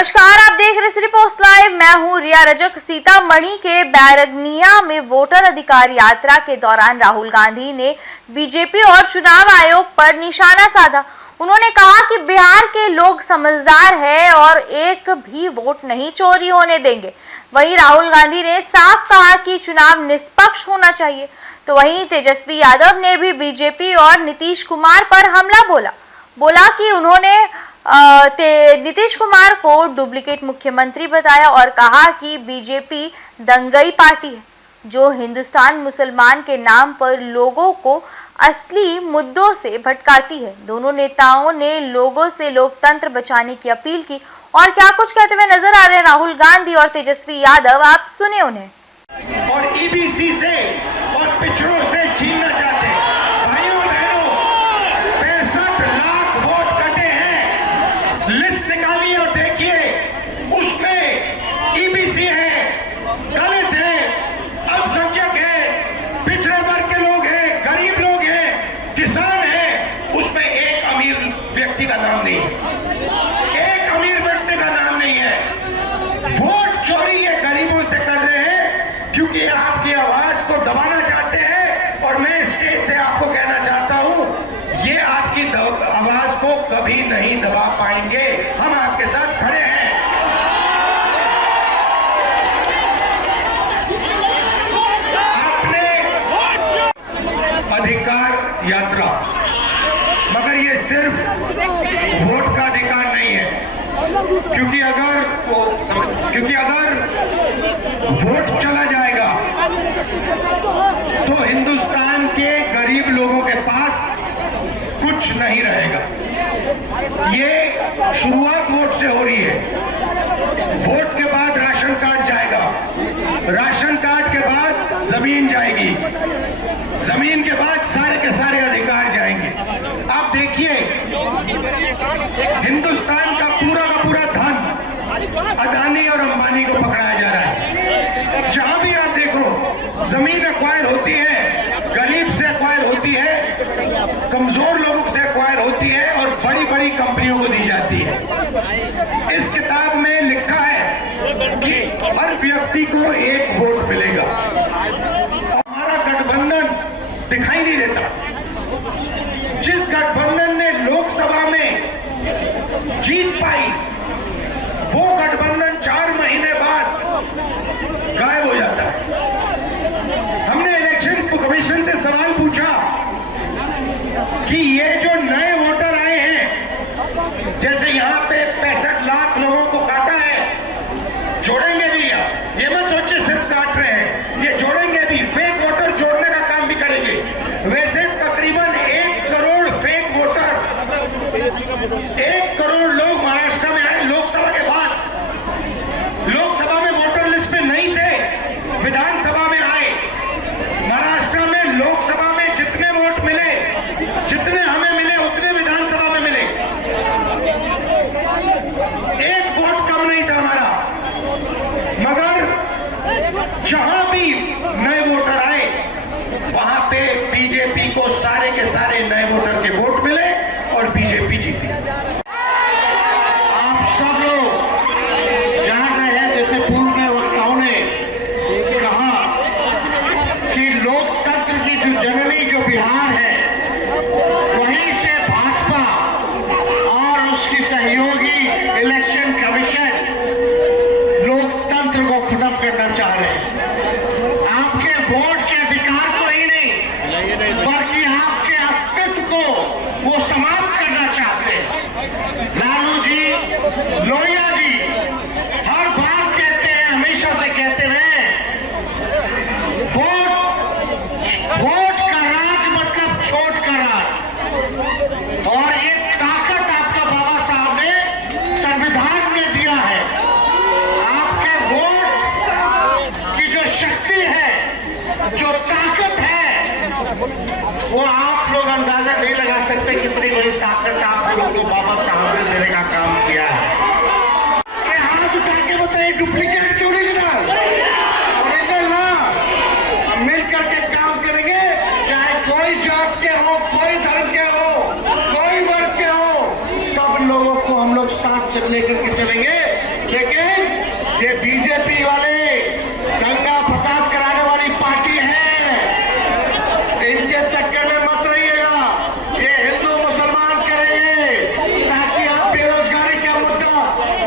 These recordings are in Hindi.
नमस्कार, आप देख रहे सिटी पोस्ट लाइव। मैं हूं रिया रजक। सीतामढ़ी के बैरगनिया में वोटर अधिकार यात्रा के दौरान राहुल गांधी ने बीजेपी और चुनाव आयोग पर निशाना साधा। उन्होंने कहा कि बिहार के लोग समझदार हैं और एक भी वोट नहीं चोरी होने देंगे। वहीं राहुल गांधी ने साफ कहा कि चुनाव निष्पक्ष होना चाहिए। तो वहीं तेजस्वी यादव ने भी बीजेपी और नीतीश कुमार पर हमला बोला कि उन्होंने नीतीश कुमार को डुप्लीकेट मुख्यमंत्री बताया और कहा कि बीजेपी दंगई पार्टी है जो हिंदुस्तान मुसलमान के नाम पर लोगों को असली मुद्दों से भटकाती है। दोनों नेताओं ने लोगों से लोकतंत्र बचाने की अपील की और क्या कुछ कहते हुए नजर आ रहे हैं राहुल गांधी और तेजस्वी यादव, आप सुने उन्हें। और ईबीसी से और पिछड़ों से छीनना चाहते हैं। भाइयों बहनों, 65 लाख वोट कटे हैं। लिस्ट निकालिए और देखिए, उसमें ईबीसी है, दलित है, अल्पसंख्यक है, पिछड़े वर्ग के लोग हैं, गरीब लोग हैं, किसान हैं। उसमें एक अमीर व्यक्ति का नाम नहीं है, एक अमीर व्यक्ति का नाम नहीं है। वोट चोरी ये गरीबों से कर रहे हैं क्योंकि आपकी आवाज को दबाना चाहते हैं। और मैं स्टेज से आपको कहना चाहता हूं, ये आपकी आवाज को कभी नहीं दबा पाएंगे। हम आपके साथ खड़े हैं। आपने अधिकार यात्रा, मगर ये सिर्फ वोट का अधिकार नहीं है, क्योंकि अगर वोट चला जाएगा तो हिंदुस्तान के गरीब लोगों के पास कुछ नहीं रहेगा। ये शुरुआत वोट से हो रही है। वोट के बाद राशन कार्ड जाएगा, राशन कार्ड के बाद जमीन जाएगी, जमीन के बाद सारे के सारे अधिकार जाएंगे। आप देखिए, हिंदुस्तान का पूरा धन अदानी और अंबानी को पकड़ाया जा रहा है। जहां भी आप देखो, जमीन एक्वायर होती है, गरीब से एक्वायर होती है, कमजोर लोगों से एक्वायर होती है और बड़ी बड़ी कंपनियों को दी जाती है। इस किताब में लिखा है कि हर व्यक्ति को एक वोट मिलेगा। हमारा गठबंधन दिखाई नहीं देता। जिस गठबंधन ने लोकसभा में जीत पाई, वो गठबंधन 4 महीने बाद गायब हो जाता है। हमने इलेक्शन कमीशन से सवाल पूछा कि ये जो नए वोटर आए हैं, जैसे यहां पे 65 लाख लोगों को काटा है, जोड़ेंगे भी? ये मत सोचिए सिर्फ काट रहे हैं, ये जोड़ेंगे भी। फेक वोटर जोड़ने का काम भी करेंगे। वैसे तकरीबन 1 करोड़ फेक वोटर, 1 करोड़ लोग महाराष्ट्र में आए लोकसभा के बाद। लोकसभा में वोटर लिस्ट में नहीं थे, विधानसभा में आए। महाराष्ट्र में लोकसभा में जितने वोट मिले, जितने हमें मिले, उतने विधानसभा में मिले। 1 वोट कम नहीं था हमारा। मगर जहां भी नए वोटर आए, वहां पे बीजेपी को सारे के सारे नए वोटर के वोट मिले और बीजेपी जीती। आप सब लोग जान रहे हैं, जैसे पूर्व में वक्ताओं ने कहा कि लोकतंत्र की जो जननी जो बिहार है, वहीं से भाजपा और उसकी सहयोगी इलेक्शन कमीशन लोकतंत्र को खत्म करना चाह रहे हैं। आपके वोट के अधिकार को ही नहीं, बल्कि आपके अस्तित्व को वो समाप्त करना चाहते हैं। लालू जी, लोहिया जी हर बार कहते हैं, हमेशा से कहते रहे, वोट का राज मतलब छोट का राज। और ये ताकत आपका बाबा साहब ने संविधान में दिया है। आपके वोट की जो शक्ति है, जो ताकत है, वो आप लोग अंदाजा नहीं लगा सकते कितनी बड़ी ताकत आप लोगों को बाबा साहब ने देने का काम किया है। अरे हाथ उठा के बताइए, डुप्लीकेट की ओरिजिनल ना। हम मिल करके काम करेंगे, चाहे कोई जात के हो, कोई धर्म के हो, कोई वर्ग के हो, सब लोगों को हम लोग साथ लेकर के चलेंगे लेकिन ये बीजेपी वाले दंगा फसाद कराने वाली पार्टी है, इनके चक्कर में मत रहिएगा। ये हिंदू मुसलमान करेंगे ताकि आप बेरोजगारी का मुद्दा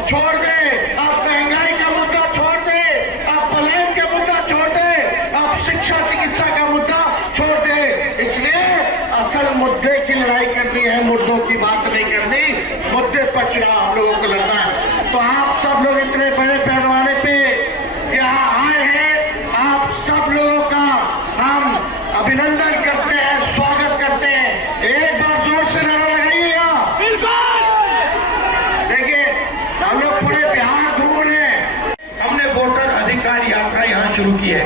छोड़ दें, आप महंगाई का मुद्दा छोड़ दें, आप पलायन का मुद्दा छोड़ दें, आप शिक्षा चिकित्सा का मुद्दा छोड़ दें। इसलिए असल मुद्दे की लड़ाई करनी है, मुद्दों की बात नहीं करनी। मुद्दे पर चुनाव हम लोगों को लड़ना है। तो आप सब लोग इतने बड़े पैमाने पे यहाँ आए हैं, आप सब लोगों का हम अभिनंदन करते हैं, स्वागत करते हैं। एक बार जोर से नारा लगाइएगा। देखिए, हम लोग पूरे बिहार घूम रहे हैं। हमने वोटर अधिकार यात्रा यहाँ शुरू की है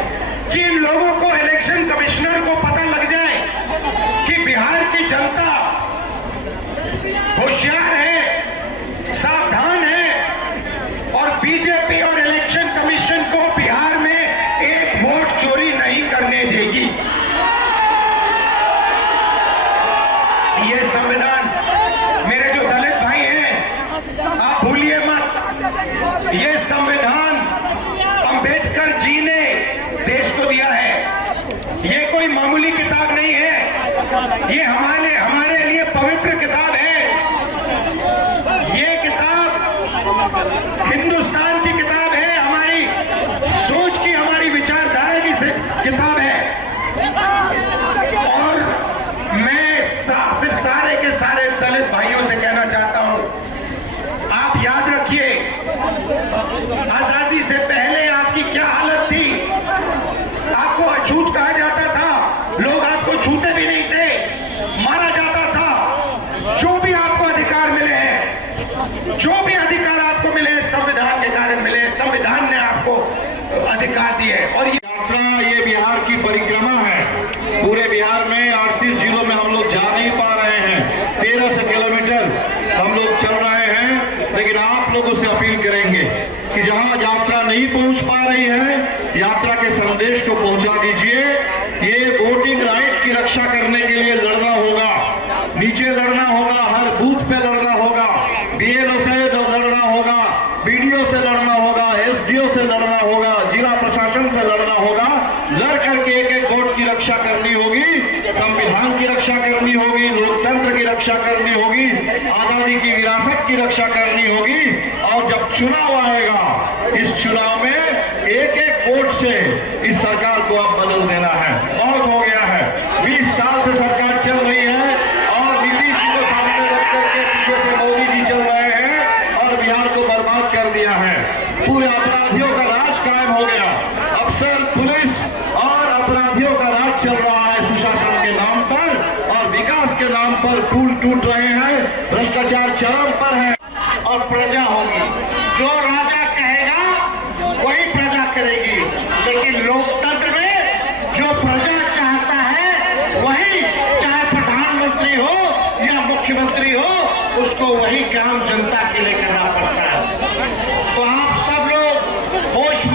कि इन लोगों को, इलेक्शन कमिश्नर को पता लग जाए कि बिहार की जनता होशियार है, सावधान है और बीजेपी और इलेक्शन कमीशन को बिहार में एक वोट चोरी नहीं करने देगी। ये संविधान, मेरे जो दलित भाई हैं, आप भूलिए मत, ये संविधान अंबेडकर जी ने देश को दिया है। ये कोई मामूली किताब नहीं है, ये हमारे लिए पवित्र किताब है। ये किताब हिंदुस्तान की किताब है, हमारी सोच की, हमारी विचारधारा की किताब है। और मैं सिर्फ सारे के सारे दलित भाइयों से कहना चाहता हूं, आप याद रखिए, आजादी से पहले आपकी क्या हालत थी। आपको अछूत कहा जाता था, लोग आपको छूते भी नहीं थे, मारा जाता था। जो भी आपको अधिकार मिले हैं, जो भी अधिकार आपको मिले, संविधान के कारण मिले, संविधान ने आपको अधिकार दिए। और यात्रा, ये बिहार की परिक्रमा है। पूरे बिहार में 38 जिलों में हम लोग जा नहीं पा रहे हैं, 1300 किलोमीटर हम लोग चल रहे हैं। लेकिन आप लोगों से अपील करेंगे कि जहां यात्रा नहीं पहुंच पा रही है, यात्रा के संदेश को पहुंचा दीजिए। ये वोटिंग राइट की रक्षा करने के लिए लड़ना होगा, नीचे लड़ना होगा, हर बूथ पे लड़ना होगा, बीएलओ से लड़ना होगा, बीडीओ से लड़ना होगा, एसडीओ से लड़ना होगा, जिला प्रशासन से लड़ना होगा। लड़ करके एक एक वोट की रक्षा करनी होगी, संविधान की रक्षा करनी होगी, लोकतंत्र की रक्षा करनी होगी, आजादी की विरासत की रक्षा करनी होगी। और जब चुनाव आएगा, इस चुनाव में एक एक वोट से इस सरकार को अब बदल देना है। बहुत हो गया है, 20 साल से सरकार चल रही है और नीतीश जी को सामने रख करके पीछे से मोदी जी चल रहे हैं और बिहार को बर्बाद कर दिया है। पूरे अपराधियों का राज कायम हो गया, अफसर, पुलिस और अपराधियों का राज चल रहा है सुशासन के नाम पर, और विकास के नाम पर पुल टूट रहे हैं, भ्रष्टाचार चरम पर है। और प्रजा होगी, जो राजा कहेगा वही प्रजा करेगी। लेकिन लोकतंत्र में जो प्रजा चाहता है वही, चाहे प्रधानमंत्री हो या मुख्यमंत्री हो, उसको वही काम जनता के लिए करना पड़ता है। तो आप सब लोग होश